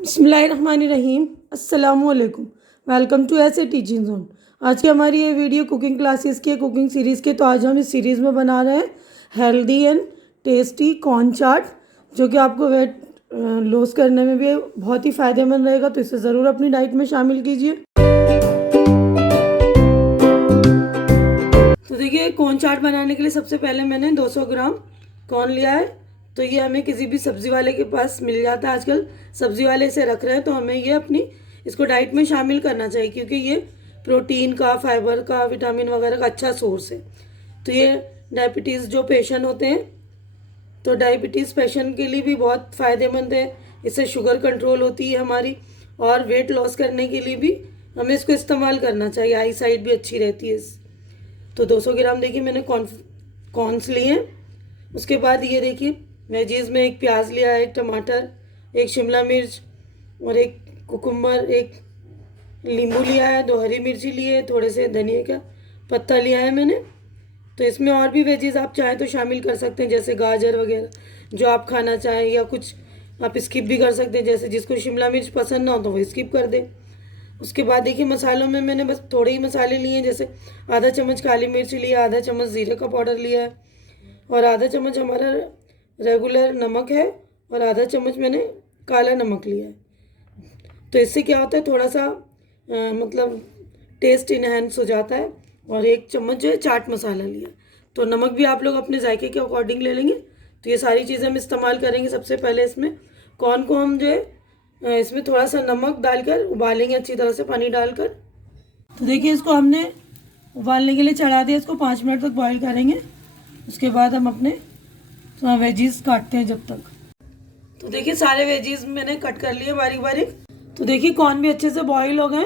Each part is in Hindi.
बिस्मिल्लाहिर्रहमानिर्रहीम। अस्सलामुअलैकुम। वेलकम टू ऐसे टीचिंग जोन। आज की हमारी ये वीडियो कुकिंग क्लासेस की कुकिंग सीरीज़ के। तो आज हम इस सीरीज़ में बना रहे हैं हेल्दी एंड टेस्टी कॉर्न चाट, जो कि आपको वेट लॉस करने में भी बहुत ही फ़ायदेमंद रहेगा। तो इसे ज़रूर अपनी डाइट में शामिल कीजिए। तो देखिए, कॉर्न चाट बनाने के लिए सबसे पहले मैंने 200 ग्राम कॉर्न लिया है। तो ये हमें किसी भी सब्ज़ी वाले के पास मिल जाता है। आजकल सब्ज़ी वाले इसे रख रहे हैं, तो हमें ये इसको डाइट में शामिल करना चाहिए, क्योंकि ये प्रोटीन का, फाइबर का, विटामिन वगैरह का अच्छा सोर्स है। तो ये डायबिटीज़ जो पेशेंट होते हैं, तो डायबिटीज़ पेशेंट के लिए भी बहुत फ़ायदेमंद है। इससे शुगर कंट्रोल होती है हमारी, और वेट लॉस करने के लिए भी हमें इसको इस्तेमाल करना चाहिए। आई साइट भी अच्छी रहती है। तो 200 ग्राम देखिए मैंने कॉर्नस लिए हैं। उसके बाद ये देखिए वेजीज़ में एक प्याज लिया है, एक टमाटर, एक शिमला मिर्च और एक कुकुम्बर, एक नींबू लिया है, 2 हरी मिर्ची लिए है, थोड़े से धनिया का पत्ता लिया है मैंने। तो इसमें और भी वेजीज़ आप चाहें तो शामिल कर सकते हैं, जैसे गाजर वगैरह जो आप खाना चाहें, या कुछ आप स्किप भी कर सकते हैं, जैसे जिसको शिमला मिर्च पसंद ना हो तो वो स्किप कर दे। उसके बाद देखिए मसालों में मैंने बस थोड़े ही मसाले लिए हैं, जैसे आधा चम्मच काली मिर्च लिया, आधा चम्मच ज़ीरे का पाउडर लिया है, और आधा चम्मच हमारा रेगुलर नमक है, और आधा चम्मच मैंने काला नमक लिया है। तो इससे क्या होता है, थोड़ा सा मतलब टेस्ट इनहेंस हो जाता है। और 1 चम्मच जो है चाट मसाला लिया। तो नमक भी आप लोग अपने जायके के अकॉर्डिंग ले लेंगे। तो ये सारी चीज़ें हम इस्तेमाल करेंगे। सबसे पहले इसमें कॉर्न को हम जो है इसमें थोड़ा सा नमक डालकर उबालेंगे अच्छी तरह से, पानी डालकर। तो देखिए इसको हमने उबालने के लिए चढ़ा दिया। इसको 5 मिनट तक बॉईल करेंगे। उसके बाद हम अपने वेजीज काटते हैं जब तक। तो देखिए सारे वेजीज मैंने कट कर लिए बारीक बारीक। तो देखिए कॉर्न भी अच्छे से बॉईल हो गए।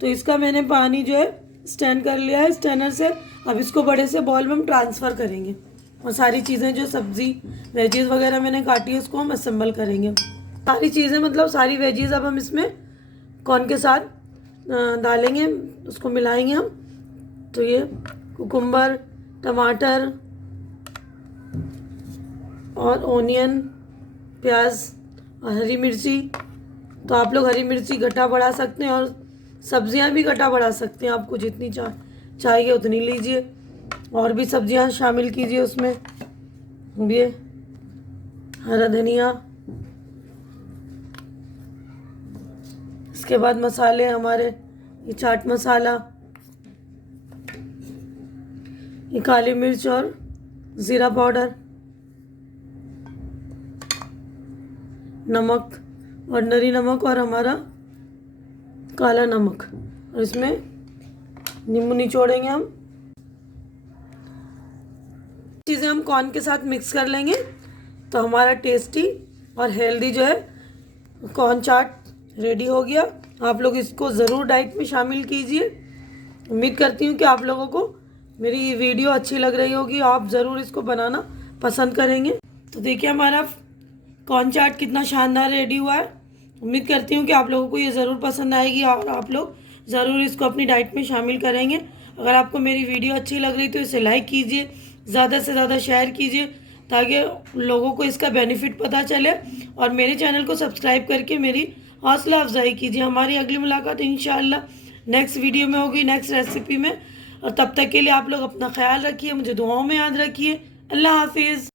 तो इसका मैंने पानी जो है स्टैंड कर लिया है स्टैनर से। अब इसको बड़े से बॉल में हम ट्रांसफ़र करेंगे, और सारी चीज़ें जो सब्ज़ी वेजीज वगैरह मैंने काटी है उसको हम असेंबल करेंगे। सारी चीज़ें मतलब सारी वेजीज अब हम इसमें कॉर्न के साथ डालेंगे, उसको मिलाएंगे हम। तो ये कुकुम्बर, टमाटर और ओनियन, प्याज और हरी मिर्ची। तो आप लोग हरी मिर्ची घटा बढ़ा सकते हैं, और सब्जियां भी घटा बढ़ा सकते हैं। आपको जितनी चाहिए उतनी लीजिए, और भी सब्जियां शामिल कीजिए उसमें। ये हरा धनिया। इसके बाद मसाले हमारे, ये चाट मसाला, ये काली मिर्च और ज़ीरा पाउडर, नमक, ऑर्डिनरी नमक, और हमारा काला नमक। और इसमें नींबू निचोड़ेंगे हम। चीज़ें हम कॉर्न के साथ मिक्स कर लेंगे। तो हमारा टेस्टी और हेल्दी जो है कॉर्न चाट रेडी हो गया। आप लोग इसको ज़रूर डाइट में शामिल कीजिए। उम्मीद करती हूँ कि आप लोगों को मेरी वीडियो अच्छी लग रही होगी। आप ज़रूर इसको बनाना पसंद करेंगे। तो देखिए हमारा कॉर्न चाट कितना शानदार रेडी हुआ है। उम्मीद करती हूँ कि आप लोगों को ये ज़रूर पसंद आएगी, और आप लोग ज़रूर इसको अपनी डाइट में शामिल करेंगे। अगर आपको मेरी वीडियो अच्छी लग रही तो इसे लाइक कीजिए, ज़्यादा से ज़्यादा शेयर कीजिए, ताकि लोगों को इसका बेनिफिट पता चले। और मेरे चैनल को सब्सक्राइब करके मेरी हौसला अफजाई कीजिए। हमारी अगली मुलाकात इंशाअल्लाह नेक्स्ट वीडियो में होगी, नेक्स्ट रेसिपी में। और तब तक के लिए आप लोग अपना ख्याल रखिए, मुझे दुआओं में याद रखिए। अल्लाह हाफिज़।